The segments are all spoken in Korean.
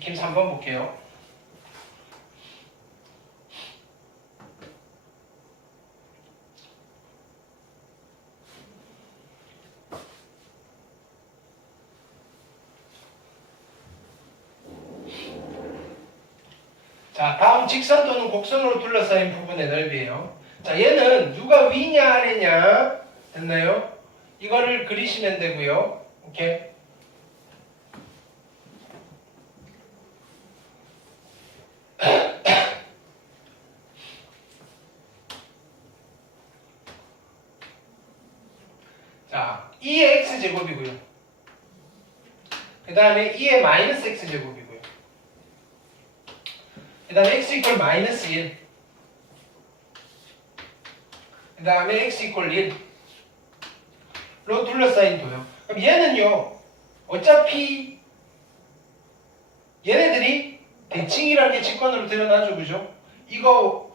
익힘 3번 볼게요. 자, 다음 직선 또는 곡선으로 둘러싸인 부분의 넓이에요. 자, 얘는 누가 위냐 아래냐 됐나요? 이거를 그리시면 되고요. 오케이. 자, 2의 x제곱이고요. 그 다음에 2의 마이너스 x제곱이고요. 그 다음에 x 이퀄 마이너스 1. 그 다음에 x 이퀄 1로 둘러싸인 도요. 그럼 얘는요, 어차피 얘네들이 대칭이라는 게 직관으로 드러나죠, 그죠? 이거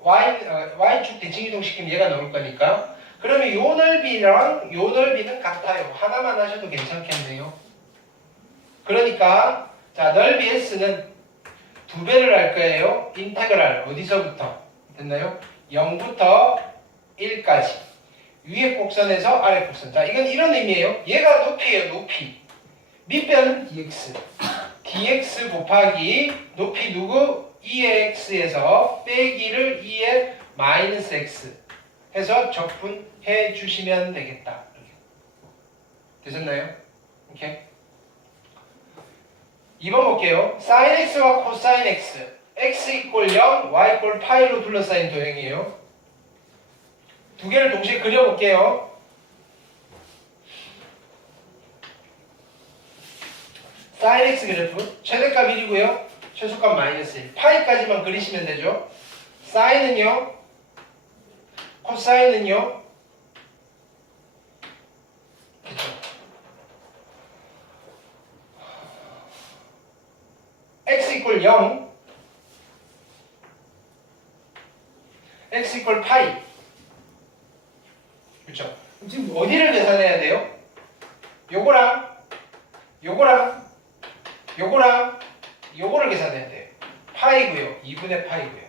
y축 대칭 이동시키면 얘가 나올 거니까. 그러면 요 넓이랑 요 넓이는 같아요. 하나만 하셔도 괜찮겠네요. 그러니까 자, 넓이 s는 2배를 할 거예요. 인테그랄 어디서부터? 됐나요? 0부터 1까지. 위에 곡선에서 아래 곡선. 자, 이건 이런 의미예요. 얘가 높이예요, 높이. 밑변은 dx. dx 곱하기 높이 누구? 2의 x에서 빼기를 2의 마이너스 x 해서 적분해 주시면 되겠다. 되셨나요? 오케이. 2번 볼게요. sin x와 cosine x. x 이퀄 0, y 이퀄 파이로 둘러싸인 도형이에요. 두 개를 동시에 그려볼게요. sin x 그래프 최대값 1이고요. 최소값 마이너스 1. 파이까지만 그리시면 되죠. sine은요. 코사인은요. 그렇죠. x 이퀄 0 x 이퀄 파이. 그렇죠. 지금 어디를 계산해야 돼요? 요거랑 요거랑 요거랑 요거를 계산해야 돼요. 파이고요. 2분의 파이고요.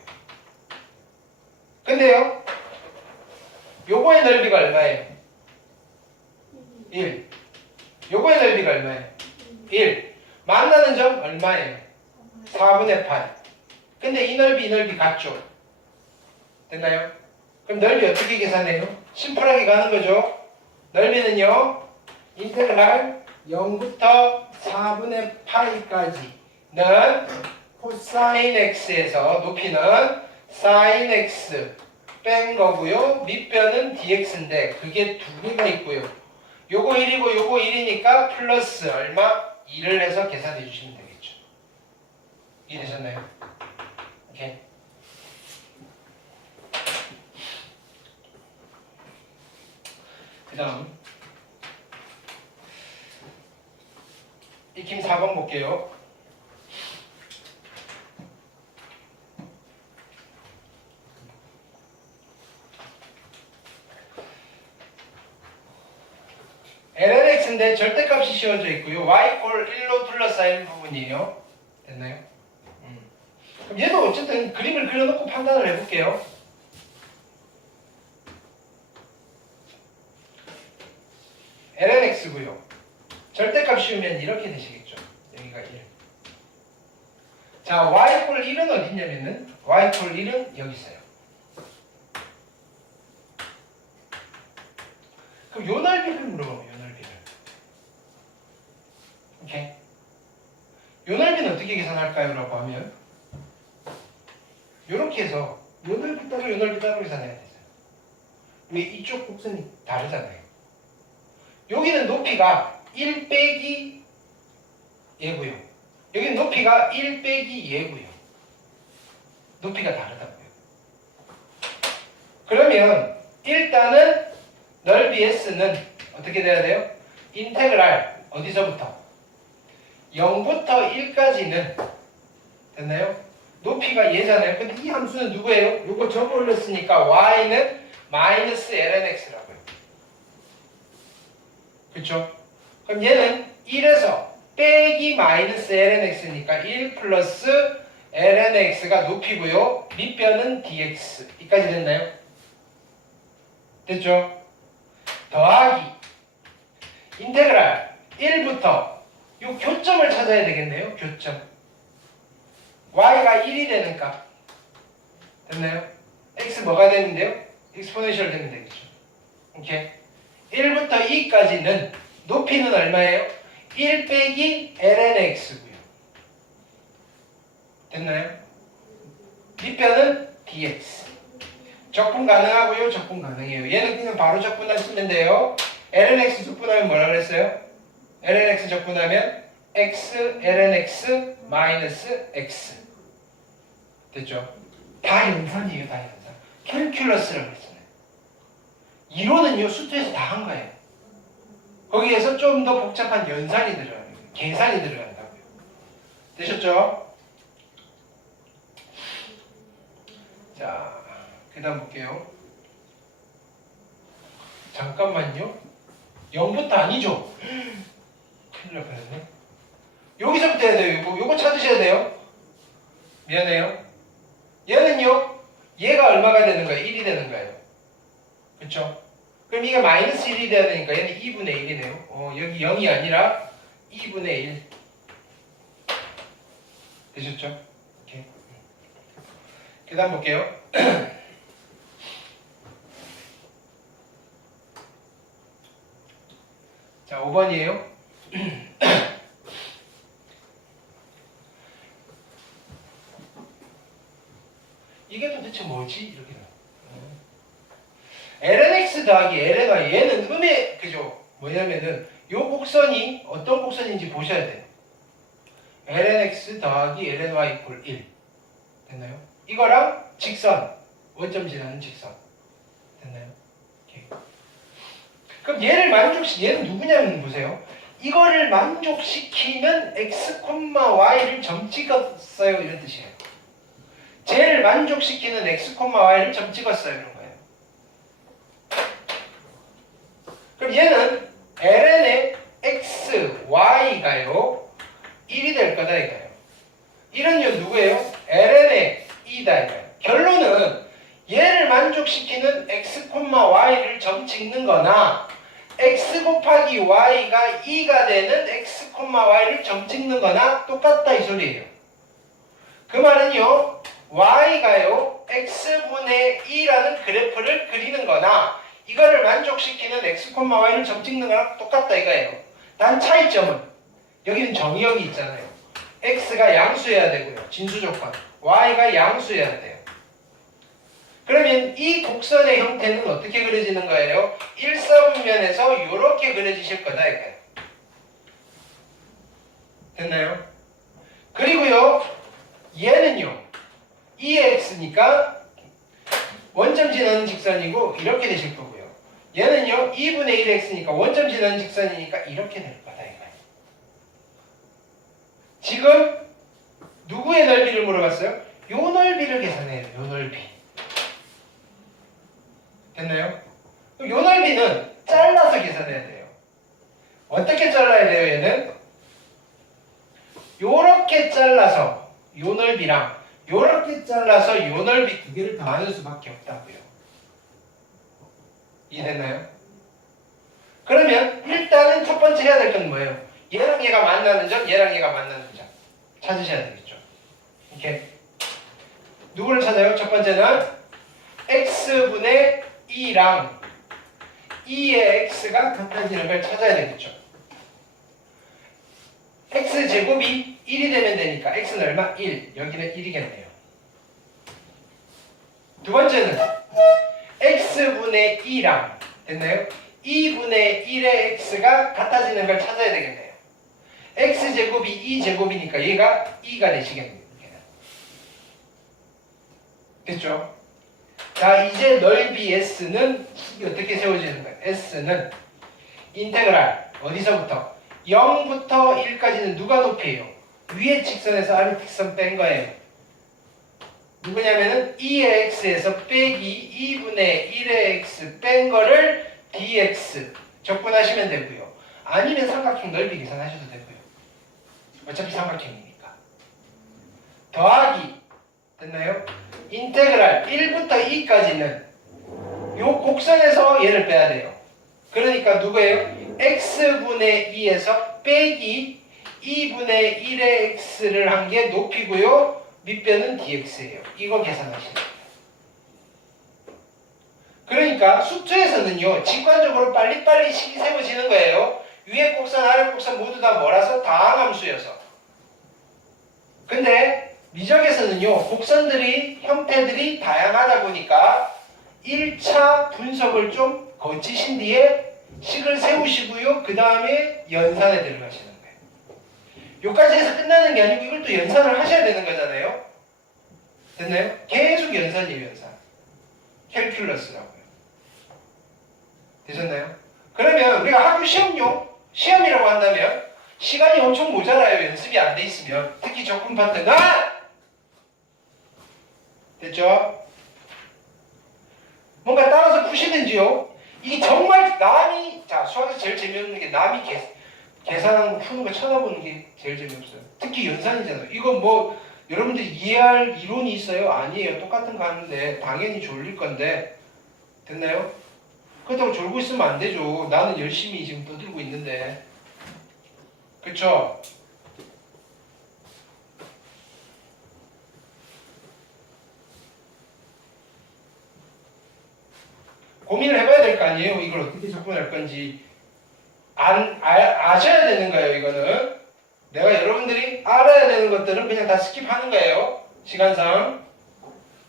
근데요, 요거의 넓이가 얼마예요? 1. 요거의 넓이가 얼마예요? 1. 만나는 점 얼마예요? 4분의 8. 근데 이 넓이 같죠? 됐나요? 그럼 넓이 어떻게 계산해요? 심플하게 가는 거죠. 넓이는요, 인테그랄 0부터 4분의 파이까지는 코사인 x에서 높이는 사인 x 뺀 거고요. 밑변은 dx인데 그게 두 개가 있고요. 요거 1이고 요거 1이니까 플러스 얼마? 2를 해서 계산해 주시면 되겠죠. 이해되셨나요? 오케이. 그 다음 익힘 4번 볼게요. lnx인데 절대값이 씌워져 있고요. y 꼴 1로 둘러싸인 부분이에요. 됐나요? 그럼 얘도 어쨌든 그림을 그려놓고 판단을 해볼게요. lnx고요. 절대값 씌우면 이렇게 되시겠죠. 여기가 1. 자, y 꼴 1은 어디 있냐면은 y 꼴 1은 여기 있어요. 그럼 요 넓이를 물어봐요. 요 넓이를. 오케이. 요 넓이는 어떻게 계산할까요? 라고 하면 요렇게 해서 요 넓이 따로 요 넓이 따로 계산해야 되죠. 왜 이쪽 곡선이 다르잖아요. 여기는 높이가 1 빼기 얘고요. 여기는 높이가 1 빼기 얘고요. 높이가 다르다고요. 그러면 일단은 넓이 S는 어떻게 돼야 돼요? 인테그랄 어디서부터? 0부터 1까지는 됐나요? 높이가 얘잖아요. 근데 이 함수는 누구예요? 요거 접어 올렸으니까 y는 마이너스 lnx라고요. 그쵸? 그럼 얘는 1에서 빼기 마이너스 ln x니까 1 플러스 ln x가 높이고요. 밑변은 dx. 이까지 됐나요? 됐죠? 더하기 인테그랄 1부터 요 교점을 찾아야 되겠네요. 교점. y가 1이 되는 값. 됐나요? x 뭐가 되는데요? 익스포넨셜 되면 되겠죠. 오케이. 1부터 2까지는 높이는 얼마예요? 1 빼기 ln x고요. 됐나요? 밑변은 dx. 적분 가능하고요. 적분 가능해요. 얘는 그냥 바로 적분하시면 돼요. ln x 적분하면 뭐라 그랬어요? ln x 적분하면 x ln x 마이너스 x. 됐죠? 다 연산이에요. 다 연산. 캘큘러스라고 했잖아요. 이론은요. 수투에서 다 한 거예요. 거기에서 좀 더 복잡한 연산이 들어가요. 계산이 들어간다고요. 되셨죠? 자, 그 다음 볼게요. 잠깐만요. 0부터 아니죠? 큰일 날 뻔했네. 여기서부터 해야 돼요. 요거 찾으셔야 돼요. 미안해요. 얘는요. 얘가 얼마가 되는 거예요? 1이 되는 거예요. 그쵸? 그럼 이게 마이너스 1이 돼야 되니까 얘는 2분의 1이네요. 여기 0이 아니라 2분의 1. 되셨죠? 오케이. 그 다음 볼게요. 자, 5번이에요. 이게 도대체 뭐지? 이렇게 ln x 더하기 ln y. 얘는 음의 그죠? 뭐냐면은 요 곡선이 어떤 곡선인지 보셔야 돼요. ln x 더하기 ln y 이퀄 1. 됐나요? 이거랑 직선, 원점 지나는 직선. 됐나요? 오케이. 그럼 얘를 얘는 누구냐면 보세요. 이거를 만족시키면 x, y를 점 찍었어요. 이런 뜻이에요. 쟤를 만족시키는 x, y를 점 찍었어요. 이런 거예요. 그럼 얘는 ln의 x, y가요 1이 될 거다 이거예요. 이는요 누구예요? ln의 2다 이거예요. 결론은 얘를 만족시키는 x, y를 점 찍는 거나 x 곱하기 y가 2가 되는 x, y를 점 찍는 거나 똑같다 이 소리예요. 그 말은요 y가요 x분의 2라는 그래프를 그리는 거나 이거를 만족시키는 x, y를 점 찍는 거랑 똑같다 이거예요. 단 차이점은 여기는 정의역이 있잖아요. x가 양수여야 되고요. 진수조건. y가 양수여야 돼요. 그러면 이 곡선의 형태는 어떻게 그려지는 거예요? 일사분면에서 이렇게 그려지실 거다 이거예요. 됐나요? 그리고요 얘는요 2x니까 원점 지나는 직선이고 이렇게 되실 거고요. 얘는요 2분의 1x니까 원점 지나는 직선이니까 이렇게 될 거다 이거예요. 지금 누구의 넓이를 물어봤어요? 요 넓이를 계산해요. 요 넓이. 됐나요? 요 넓이는 잘라서 계산해야 돼요. 어떻게 잘라야 돼요? 얘는 요렇게 잘라서 요 넓이랑 요렇게 잘라서 요 넓이 두 개를 더하는 수밖에 없다고요. 이해됐나요? 그러면 일단은 첫 번째 해야 될 건 뭐예요? 얘랑 얘가 만나는 점, 얘랑 얘가 만나는 점 찾으셔야 되겠죠. 이렇게 누구를 찾아요? 첫 번째는 x분의 2랑 2의 x가 같아지는 걸 찾아야 되겠죠. x제곱이 1이 되면 되니까 x는 얼마? 1. 여기는 1이겠네요. 두 번째는 x분의 2랑 됐나요? 2분의 1의 x가 같아지는 걸 찾아야 되겠네요. x제곱이 2제곱이니까 얘가 2가 되시겠네요. 됐죠? 자, 이제 넓이 S는 어떻게 세워지는 거예요? S는 인테그랄 어디서부터? 0부터 1까지는 누가 높이에요? 위의 직선에서 아래 직선 뺀 거예요. 누구냐면은 2의 x에서 빼기 2분의 1의 x 뺀 거를 dx 적분하시면 되고요. 아니면 삼각형 넓이 계산하셔도 되고요. 어차피 삼각형이니까. 더하기 됐나요? 인테그랄 1부터 2까지는 요 곡선에서 얘를 빼야 돼요. 그러니까 누구예요? x분의 2에서 빼기 2분의 1의 x를 한 게 높이고요. 밑변은 dx예요. 이거 계산하시면 돼요. 그러니까 수투에서는요. 직관적으로 빨리빨리 식이 세워지는 거예요. 위에 곡선, 아래 곡선 모두 다 뭐라서? 다항함수여서. 근데 미적에서는요. 곡선들이 형태들이 다양하다 보니까 1차 분석을 좀 거치신 뒤에 식을 세우시고요. 그 다음에 연산에 들어가시는 거예요. 여기까지 해서 끝나는 게 아니고 이걸 또 연산을 하셔야 되는 거잖아요. 됐나요? 계속 연산이에요. 연산. 캘큘러스라고요. 되셨나요? 그러면 우리가 학교 시험용 시험이라고 한다면 시간이 엄청 모자라요. 연습이 안 돼 있으면. 특히 적분 파트가 됐죠? 뭔가 따라서 푸시든지요. 이게 정말 남이 자 수학에서 제일 재미없는 게 남이 계산하는 거 푸는 거 쳐다보는 게 제일 재미없어요. 특히 연산이잖아요. 이거 뭐 여러분들이 이해할 이론이 있어요? 아니에요. 똑같은 거 하는데 당연히 졸릴 건데 됐나요? 그렇다고 졸고 있으면 안 되죠. 나는 열심히 지금 떠들고 있는데 그쵸? 고민을 해봐야 될 거 아니에요. 이걸 어떻게 접근할 건지 아셔야 되는 거예요. 이거는 내가 여러분들이 알아야 되는 것들은 그냥 다 스킵하는 거예요. 시간상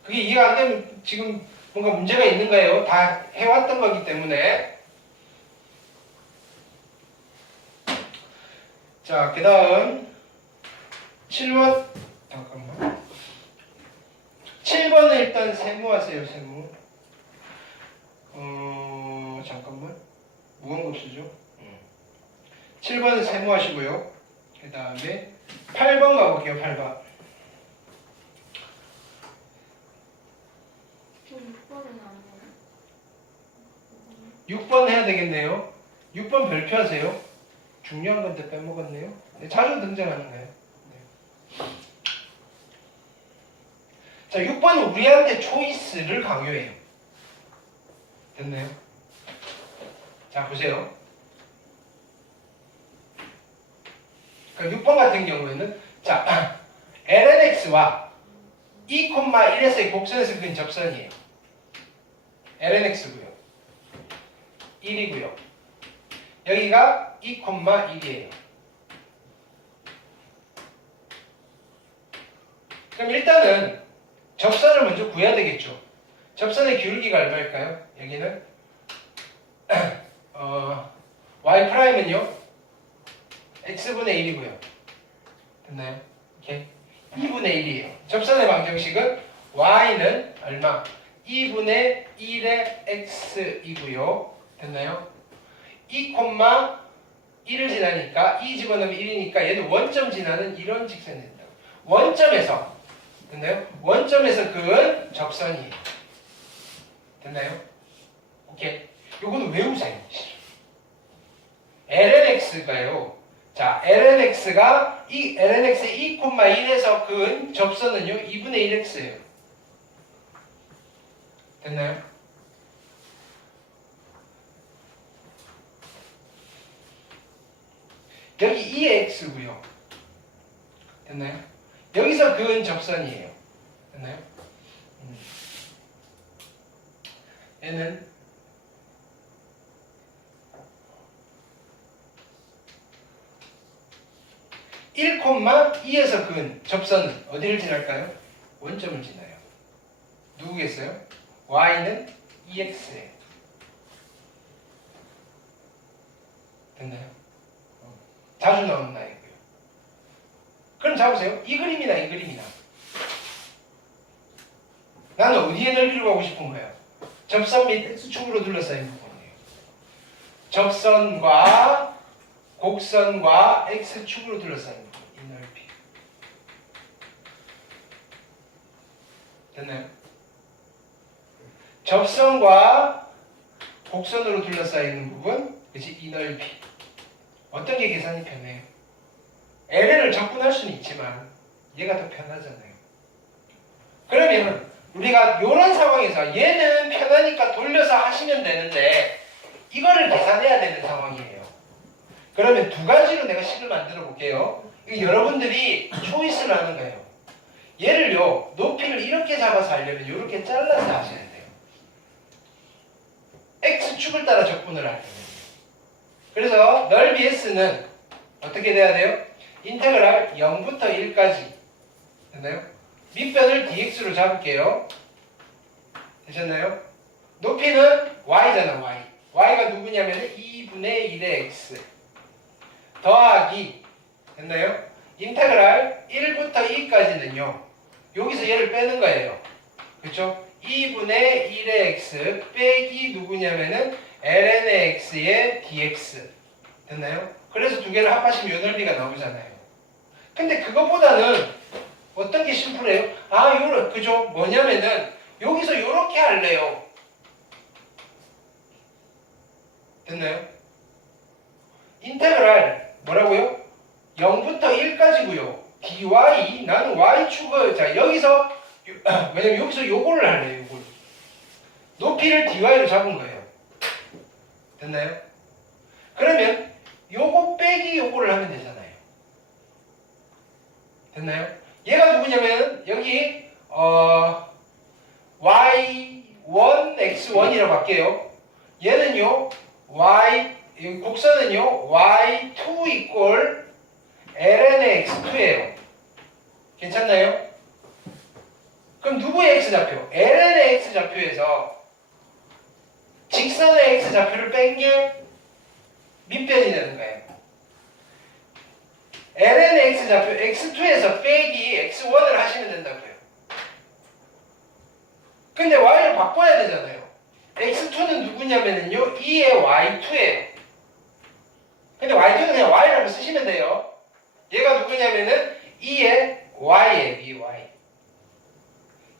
그게 이해가 안 되면 지금 뭔가 문제가 있는 거예요. 다 해왔던 거기 때문에. 자, 그 다음 7번 잠깐만 7번은 일단 세무하세요. 세무. 잠깐만 무언급수죠. 7번은 세무하시고요. 그 다음에 8번 가볼게요. 8번. 6번 해야 되겠네요. 6번 별표하세요. 중요한 건데 빼먹었네요. 네, 자주 등장하는 거예요. 네. 자, 6번은 우리한테 초이스를 강요해요. 됐나요? 자, 보세요. 그러니까 6번 같은 경우에는 자, lnx와 2,1에서의 곡선에서 그린 접선이에요. lnx고요. 1이고요. 여기가 2,1이에요. 그럼 일단은 접선을 먼저 구해야 되겠죠. 접선의 기울기가 얼마일까요? 여기는 y'은요 x분의 1이고요. 됐나요? 이렇게 2분의 1이에요. 접선의 방정식은 y는 얼마? 2분의 1의 x이고요. 됐나요? 2,1을 지나니까 2 집어넣으면 1이니까 얘도 원점 지나는 이런 직선이 된다고. 원점에서 됐나요? 원점에서 그은 접선이에요. 됐나요? 오케이. 요거는 외우세요. lnx가요. 자, lnx가 이 lnx의 2,1에서 그은 접선은요 2분의 1x예요. 됐나요? 여기 2x고요. 됐나요? 여기서 그은 접선이에요. 됐나요? 얘는 1,2에서 그은 접선은 어디를 지날까요? 원점을 지나요. 누구겠어요? y는 2x예요. 됐나요? 자주 나오는 나이고요. 그럼 잡으세요. 이 그림이나 이 그림이나. 나는 어디에 넓이를 구하고 싶은 거예요? 접선 및 x축으로 둘러싸인 부분이에요. 접선과 곡선과 x축으로 둘러싸인 부분. 이 넓이. 됐나요? 접선과 곡선으로 둘러싸여 있는 부분, 그치? 이 넓이. 어떤 게 계산이 편해요? ln을 적분할 수는 있지만 얘가 더 편하잖아요. 그러면 우리가 이런 상황에서 얘는 편하니까 돌려서 하시면 되는데 이거를 계산해야 되는 상황이에요. 그러면 두 가지로 내가 식을 만들어 볼게요. 이거 여러분들이 초이스를 하는 거예요. 얘를요, 높이를 이렇게 잡아서 하려면 이렇게 잘라서 하셔야 돼요. x축을 따라 적분을 하려면. 그래서 넓이 s는 어떻게 돼야 돼요? 인테그랄 0부터 1까지. 됐나요? 밑변을 dx로 잡을게요. 되셨나요? 높이는 y잖아, y. y가 누구냐면 2분의 1의 x. 더하기. 됐나요? 인테그랄 1부터 2까지는요. 여기서 얘를 빼는 거예요. 그렇죠? 2분의 1의 x 빼기 누구냐면은 ln의 x의 dx. 됐나요? 그래서 두 개를 합하시면 요 넓이가 나오잖아요. 근데 그것보다는 어떤 게 심플해요? 그죠? 뭐냐면은 여기서 요렇게 할래요. 됐나요? 인테그랄 뭐라고요? 0부터 1까지고요. dy 나는 y축을 자 여기서 왜냐면 여기서 요거를 할래요. 요걸 높이를 dy로 잡은 거예요. 됐나요? 그러면 요거 빼기 요거를 하면 되잖아요. 됐나요? 얘가 누구냐면 여기 y1 x1이라고 할게요. 얘는요 곡선은요 y2 이꼴 ln의 x2예요. 괜찮나요? 그럼 누구의 x좌표? ln의 x좌표에서 직선의 x좌표를 뺀 게 밑변이 되는 거예요. ln의 x좌표 x2에서 빼기 x1을 하시면 된다고요. 근데 y를 바꿔야 되잖아요. x2는 누구냐면요 2의 y2예요. 근데 y2는 그냥 y라고 쓰시면 돼요. 얘가 누구냐면은 2의 y예요. 2의 y.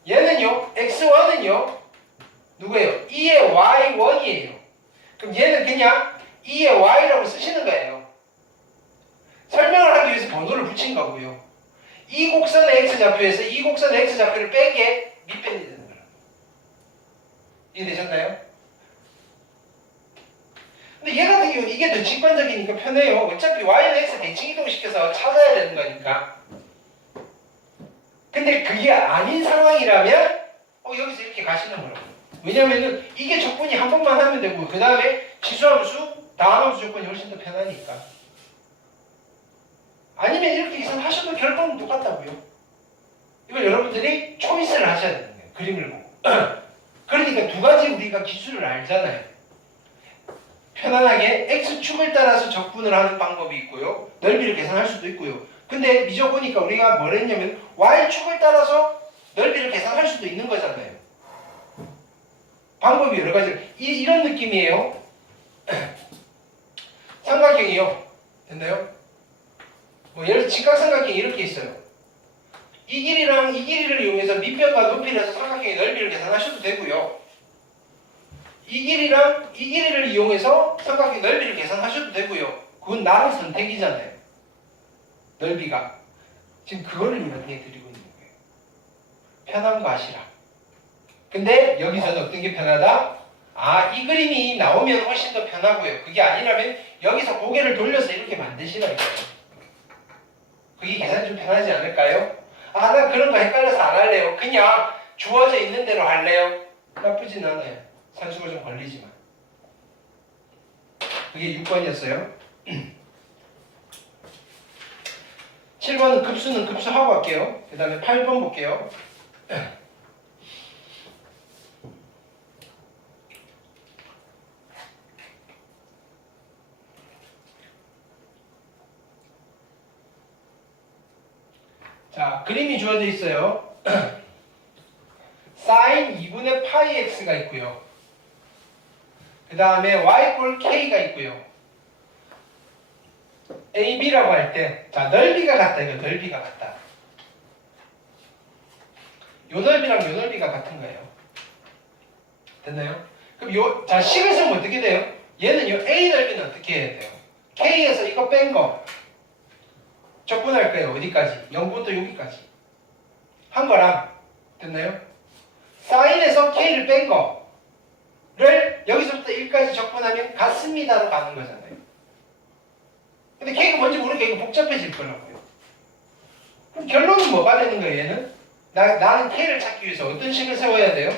얘는요 x1은요 누구예요? 2의 y1이에요. 그럼 얘는 그냥 2의 y라고 쓰시는 거예요. 설명을 하기 위해서 번호를 붙인 거고요. 이 곡선의 x좌표에서 이 곡선의 x좌표를 빼게 밑변이 되는 거예요. 이해되셨나요? 근데 얘 같은 경우는 이게 더 직관적이니까 편해요. 어차피 y는 x 대칭 이동시켜서 찾아야 되는 거니까. 근데 그게 아닌 상황이라면 여기서 이렇게 가시는 거라고. 왜냐면은 이게 조건이 한 번만 하면 되고 그 다음에 지수함수, 다함수 조건이 훨씬 더 편하니까. 아니면 이렇게 계산하셔도 결과는 똑같다고요. 이걸 여러분들이 초이스를 하셔야 되는 거예요. 그림을 보고. 그러니까 두 가지 우리가 기술을 알잖아요. 편안하게 x축을 따라서 적분을 하는 방법이 있고요. 넓이를 계산할 수도 있고요. 근데 미적 보니까 우리가 뭘 했냐면 y축을 따라서 넓이를 계산할 수도 있는 거잖아요. 방법이 여러 가지. 이런 느낌이에요. 삼각형이요. 됐나요? 예를 들어 직각삼각형이 이렇게 있어요. 이 길이랑 이 길이를 이용해서 밑변과 높이를 해서 삼각형의 넓이를 계산하셔도 되고요. 이 길이랑 이 길이를 이용해서 삼각형 넓이를 계산하셔도 되고요. 그건 나의 선택이잖아요. 넓이가. 지금 그거를 이야기해 드리고 있는 거예요. 편한 거 아시라. 근데 여기서는 어떤 게 편하다? 이 그림이 나오면 훨씬 더 편하고요. 그게 아니라면 여기서 고개를 돌려서 이렇게 만드시라 이거예요. 그게 계산이 좀 편하지 않을까요? 나 그런 거 헷갈려서 안 할래요. 그냥 주어져 있는 대로 할래요. 나쁘진 않아요. 산수가 좀 걸리지만. 그게 6번이었어요. 7번은 급수는 급수하고 할게요. 그 다음에 8번 볼게요. 자, 그림이 주어져 있어요. sin 2분의 파이 x가 있고요. 그 다음에 y 꼴 k가 있고요. a, b라고 할 때, 자, 넓이가 같다. 이거 넓이가 같다. 요 넓이랑 요 넓이가 같은 거예요. 됐나요? 그럼 자, 식을 쓰면 어떻게 돼요? 얘는요, a 넓이는 어떻게 해야 돼요? k에서 이거 뺀 거. 적분할 거예요. 어디까지? 0부터 여기까지. 한 거랑 됐나요? 사인에서 k를 뺀 거를 여기서부터 1까지 적분하면 같습니다로 가는 거잖아요. 근데 k가 뭔지 모르니까 이거 복잡해질 거라고요. 그럼 결론은 뭐가 되는 거예요, 얘는? 나는 k를 찾기 위해서 어떤 식을 세워야 돼요?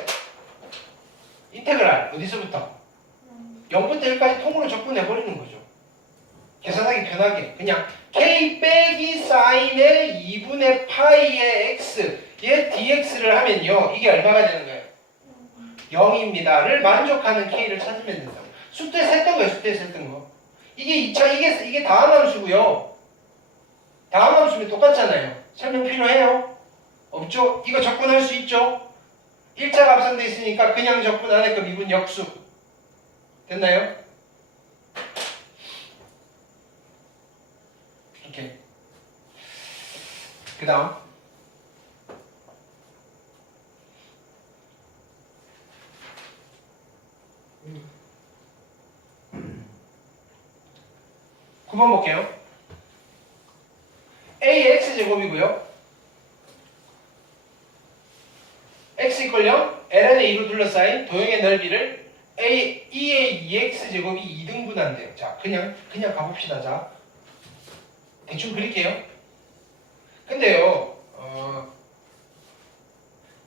인테그랄, 어디서부터? 0부터 1까지 통으로 적분해버리는 거죠. 계산하기 편하게. 그냥 k 빼기 사인의 2분의 파이의 x, 얘 dx를 하면요. 이게 얼마가 되는 거예요? 0입니다를 만족하는 k를 찾으면 된다고. 수트에서 했던 거예요, 수트에서 했던 거. 이게 다함함수고요. 다함함수면 똑같잖아요. 설명 필요해요? 없죠? 이거 적분할 수 있죠? 1차가 합산되어 있으니까 그냥 적분 안에 거 미분 역수. 됐나요? 오케이. 그 다음 9번 볼게요. AX제곱이고요. X 이퀄 0, ln의 2로 둘러싸인 도형의 넓이를 2의 2x제곱이 2등분한대요. 자, 그냥 가봅시다. 자, 대충 그릴게요. 근데요,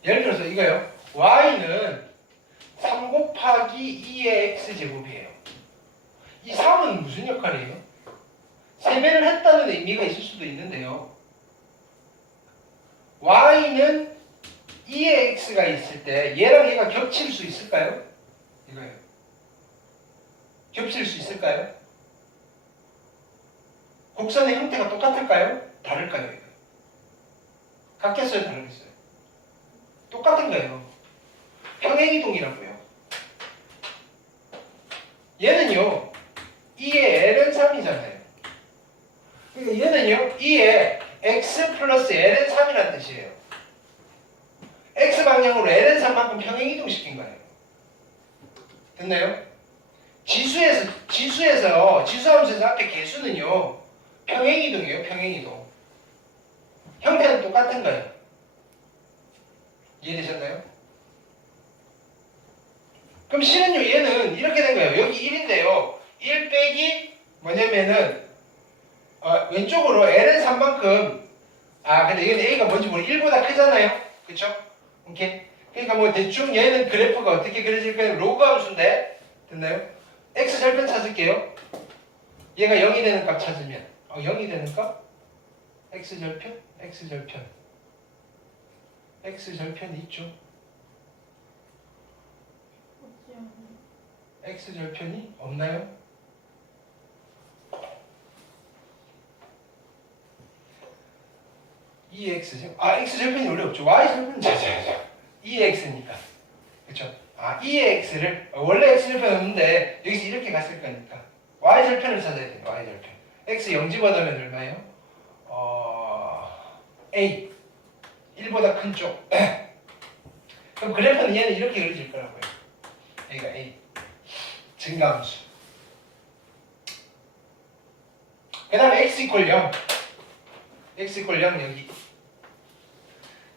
예를 들어서 이거요. y는 3 곱하기 2의 x제곱이에요. 이 3은 무슨 역할이에요? 세배를 했다는 의미가 있을 수도 있는데요. y는 2의 x가 있을 때 얘랑 얘가 겹칠 수 있을까요? 이거예요. 겹칠 수 있을까요? 곡선의 형태가 똑같을까요? 다를까요? 이거? 같겠어요? 다르겠어요? 똑같은 거예요. 평행이동이라고요. 얘는요 2의 ln 3이잖아요. 그러니까 얘는요 2의 x 플러스 ln 3이라는 뜻이에요. x 방향으로 ln 3만큼 평행이동 시킨 거예요. 됐나요? 지수함수에서 앞에 개수는요 평행이동이에요. 평행이동. 형태는 똑같은 거예요. 이해되셨나요? 그럼 실은요 얘는 이렇게 된 거예요. 여기 1인데요 1 빼기 뭐냐면은 왼쪽으로 ln 3만큼 근데 이건 a가 뭔지 모르 1보다 크잖아요. 그쵸? 오케이. 그러니까 뭐 대충 얘는 그래프가 어떻게 그려질까요? 로그 함수인데 됐나요? x 절편 찾을게요. 얘가 0이 되는 값 찾으면 0이 되는 값? x 절편? x 절편 x 절편이 있죠. x 절편이 없나요? EX죠? X 절편이 원래 없죠. Y 절편은 찾아야죠. EX니까. 그쵸? E의 X를, 원래 X 절편 없는데, 여기서 이렇게 갔을 거니까. Y 절편을 찾아야 돼요. Y 절편. X 0집어넣으면 얼마예요? A. 1보다 큰 쪽. 그럼 그래프는 얘는 이렇게 그려질 거라고요. A가 A. 증가함수. 그 다음에 X 이퀄 0. X 이퀄 0 여기.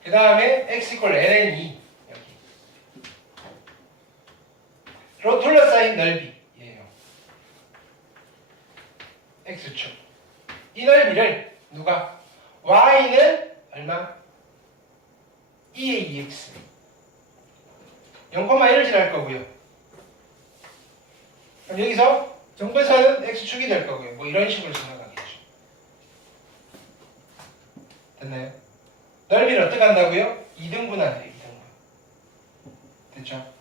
그 다음에 X 이퀄 ln2 여기. 로 둘러싸인 넓이예요. X축. 이 넓이를 누가? Y는 얼마? 2의 2X. 0,1을 지날 거고요. 그럼 여기서 정배선은 X축이 될 거고요. 뭐 이런 식으로 생각하겠죠. 됐나요? 넓이를 어떻게 한다고요? 2등분 한대요. 2등분. 됐죠?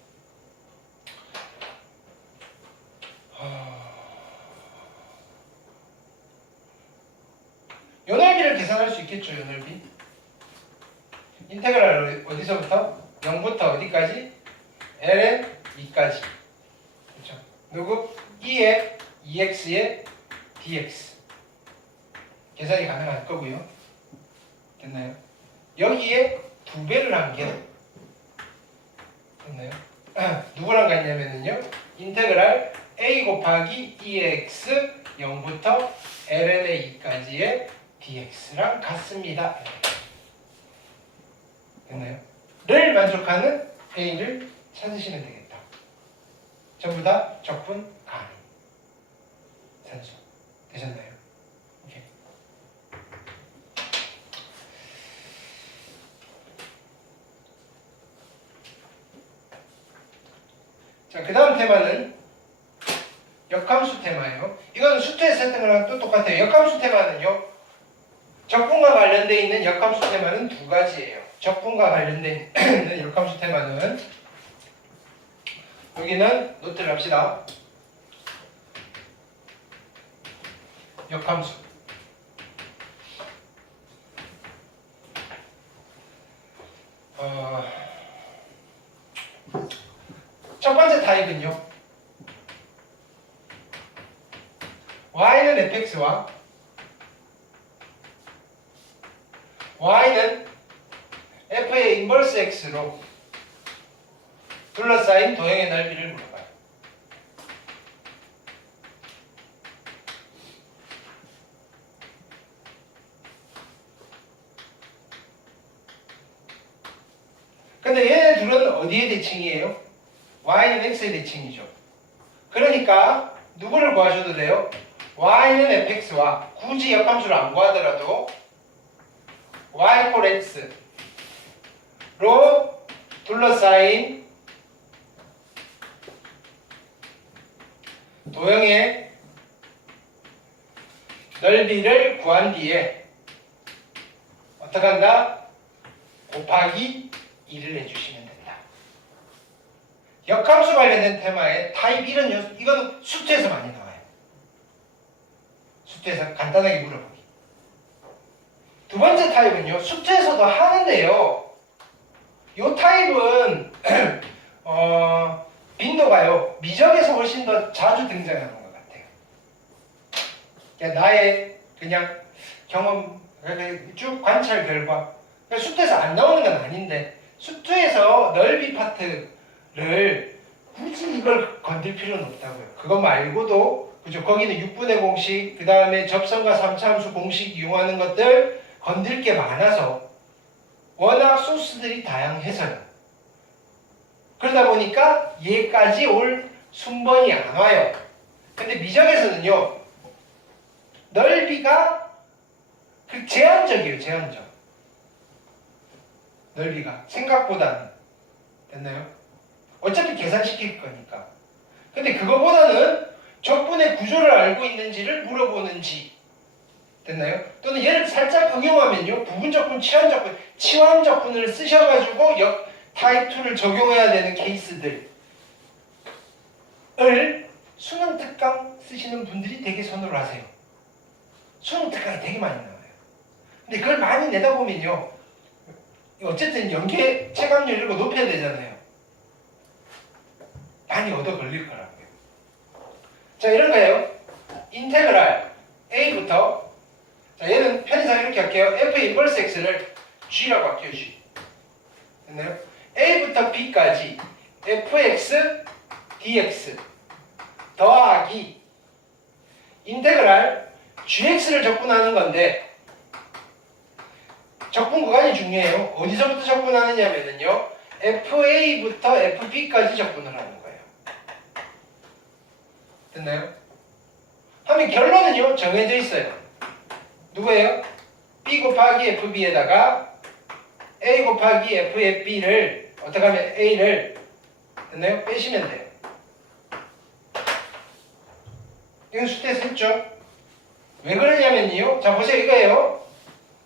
요 넓이를 계산할 수 있겠죠. 요 넓이. 인테그랄 어디서부터? 0부터 어디까지? ln 2까지. 그렇죠? 누구? 2의 2x의 dx. 계산이 가능할 거고요. 됐나요? 여기에 2배를 한 게 됐나요? 누구랑 같냐면요. 인테그랄 a 곱하기 2x 0부터 ln의 2까지의 dx랑 같습니다. 됐나요? 를 만족하는 a를 찾으시면 되겠다. 전부 다 적분 가능. 산수. 되셨나요? 오케이. 자, 그 다음 테마는 역함수 테마예요. 이건 수트에서 했던 거랑 또 똑같아요. 역함수 테마는요, 적분과 관련되어 있는 역함수 테마는 두 가지예요. 적분과 관련되어 있는 역함수 테마는, 여기는 노트를 합시다. 역함수. 첫 번째 타입은요, y는 fx와 y는 f의 인버스 x로 둘러싸인 도형의 넓이를 물어봐요. 근데 얘네 둘은 어디의 대칭이에요? y는 x의 대칭이죠. 그러니까 누구를 구하셔도 돼요? y는 fx와 굳이 역함수를 안 구하더라도 y 콜 x로 둘러싸인 도형의 넓이를 구한 뒤에 어떻게 한다? 곱하기 2를 해주시면 된다. 역함수 관련된 테마에 타입 1은 이거는 수트에서 많이 나와요. 수트에서 간단하게 물어보기. 두 번째 타입은요, 수트에서도 하는데요, 이 타입은 빈도가요, 미적에서 훨씬 더 자주 등장하는 것 같아요. 그러니까 나의 그냥 경험, 쭉 관찰 결과, 그러니까 수트에서 안 나오는 건 아닌데, 수트에서 넓이 파트를 굳이 이걸 건들 필요는 없다고요. 그거 말고도, 그죠? 거기는 6분의 공식, 그 다음에 접선과 3차함수 공식 이용하는 것들 건들 게 많아서 워낙 소스들이 다양해서요. 그러다 보니까 얘까지 올 순번이 안 와요. 근데 미적에서는요, 넓이가 제한적이에요. 제한적. 넓이가 생각보다는. 됐나요? 어차피 계산시킬 거니까. 근데 그거보다는 적분의 구조를 알고 있는지를 물어보는지. 됐나요? 또는 얘를 살짝 응용하면요, 부분적분, 치환적분, 치환적분을 쓰셔가지고 타입 2를 적용해야 되는 케이스들을 수능 특강 쓰시는 분들이 되게 선호를 하세요. 수능 특강이 되게 많이 나와요. 근데 그걸 많이 내다 보면요, 어쨌든 연계 체감률을 높여야 되잖아요. 많이 얻어 걸릴 거라고요. 자, 이런 거예요. 인테그랄 A부터, 자, 얘는 편의상 이렇게 할게요. F 인버스 X를 G라고 할게요. G. 됐나요? A부터 B까지 fx dx 더하기 인테그랄 gx를 적분하는 건데, 적분 구간이 중요해요. 어디서부터 적분하느냐면요, fa부터 fb까지 적분을 하는 거예요. 됐나요? 하면 결론은요, 정해져 있어요. 누구예요? b 곱하기 fb에다가 a 곱하기 f의 b를 어떻게 하면 a를, 됐나요? 빼시면 돼요. 이건 수트에서 했죠? 왜 그러냐면요, 자 보세요. 이거예요.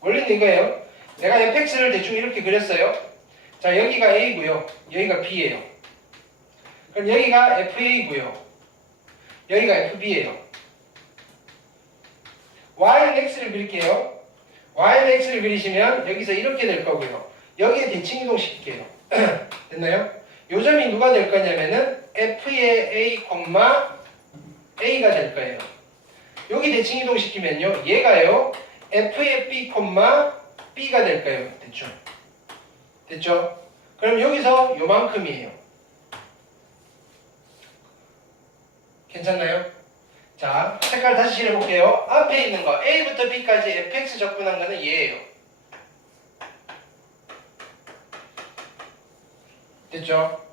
원리는 이거예요. 내가 fx를 대충 이렇게 그렸어요. 자, 여기가 a고요, 여기가 b예요. 그럼 여기가 fa고요, 여기가 fb예요. y는 x를 그릴게요. y는 x를 그리시면 여기서 이렇게 될 거고요, 여기에 대칭 이동시킬게요. 됐나요? 요 점이 누가 될 거냐면은 f의 a, a가 될 거예요. 여기 대칭 이동시키면요, 얘가요 f의 b, b가 될 거예요. 됐죠? 됐죠? 그럼 여기서 요만큼이에요. 괜찮나요? 자, 색깔 다시 칠해볼게요. 앞에 있는 거 A부터 B까지 fx 적분한 거는 얘예요. 됐죠?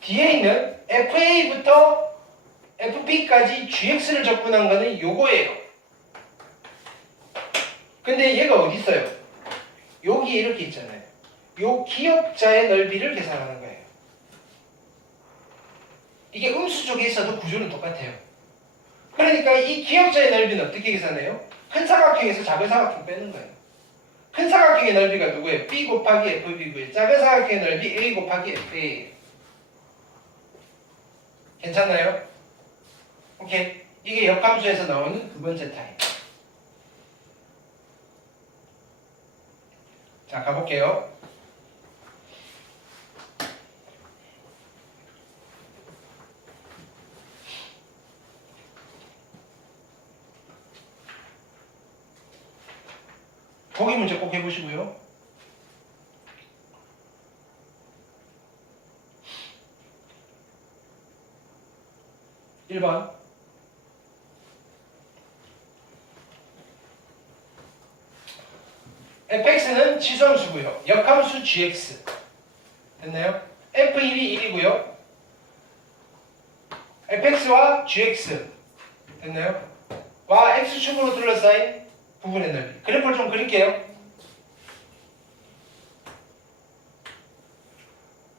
뒤에 있는 fa부터 fb까지 gx를 적분한 거는 요거예요. 근데 얘가 어디 있어요? 여기 이렇게 있잖아요. 요 기역자의 넓이를 계산하는 거예요. 이게 음수 쪽에 있어도 구조는 똑같아요. 그러니까 이 기역자의 넓이는 어떻게 계산해요? 큰 사각형에서 작은 사각형 빼는 거예요. 큰 사각형의 넓이가 누구예요? b 곱하기 fb고요. 작은 사각형의 넓이 a 곱하기 fa예요. 괜찮나요? 오케이. 이게 역함수에서 나오는 두 번째 타입. 자, 가볼게요. 보기 문제 꼭 해보시고요. (1번) fx는 치수함수고요. 역함수 gx. 됐나요? f1이 1이고요. fx와 gx. 됐나요? 와 x축으로 둘러싸인 부분의 넓이. 그래프를 좀 그릴게요.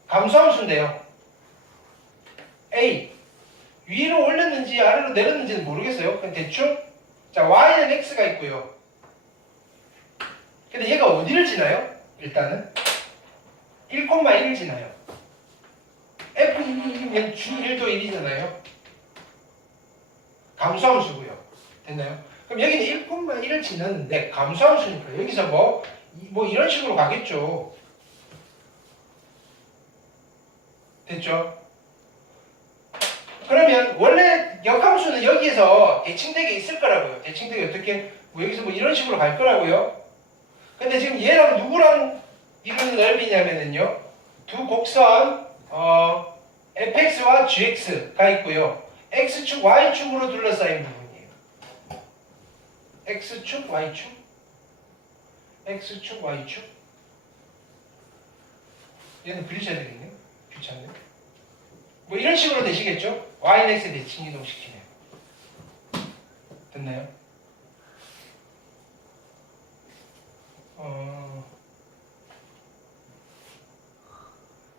감소함수인데요. a. 위로 올렸는지 아래로 내렸는지는 모르겠어요. 그냥 대충. 자, y는 x가 있고요. 근데 얘가 어디를 지나요? 일단은 1,1을 지나요. f1이면 주1도 1이잖아요. 감소함수고요. 됐나요? 그럼 여기는 1,1을 지났는데 감소함수니까 여기서 뭐 이런 식으로 가겠죠. 됐죠? 그러면 원래 역함수는 여기에서 대칭되게 있을 거라고요. 대칭되게 어떻게 여기서 뭐 이런 식으로 갈 거라고요. 근데 지금 얘랑 누구랑 이루는 넓이냐면은요. 두 곡선 fx와 gx가 있고요. x축, y축으로 둘러싸인 부분이에요. x축, y축, x축, y축. 얘는 그리셔야 되겠네요. 귀찮네. 뭐 이런 식으로 되시겠죠? y는 x에 대칭 이동시키네요. 됐나요?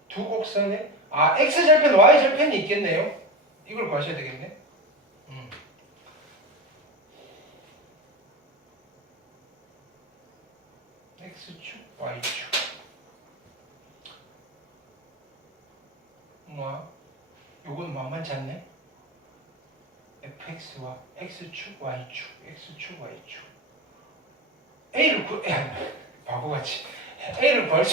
두 곡선에 x절편, y절편이 있겠네요. 이걸 구하셔야 되겠네. x축, y축. 요건 만만치 않네. fx와 x축, y축, x축, y축. a를 바보같이 a를 구할 수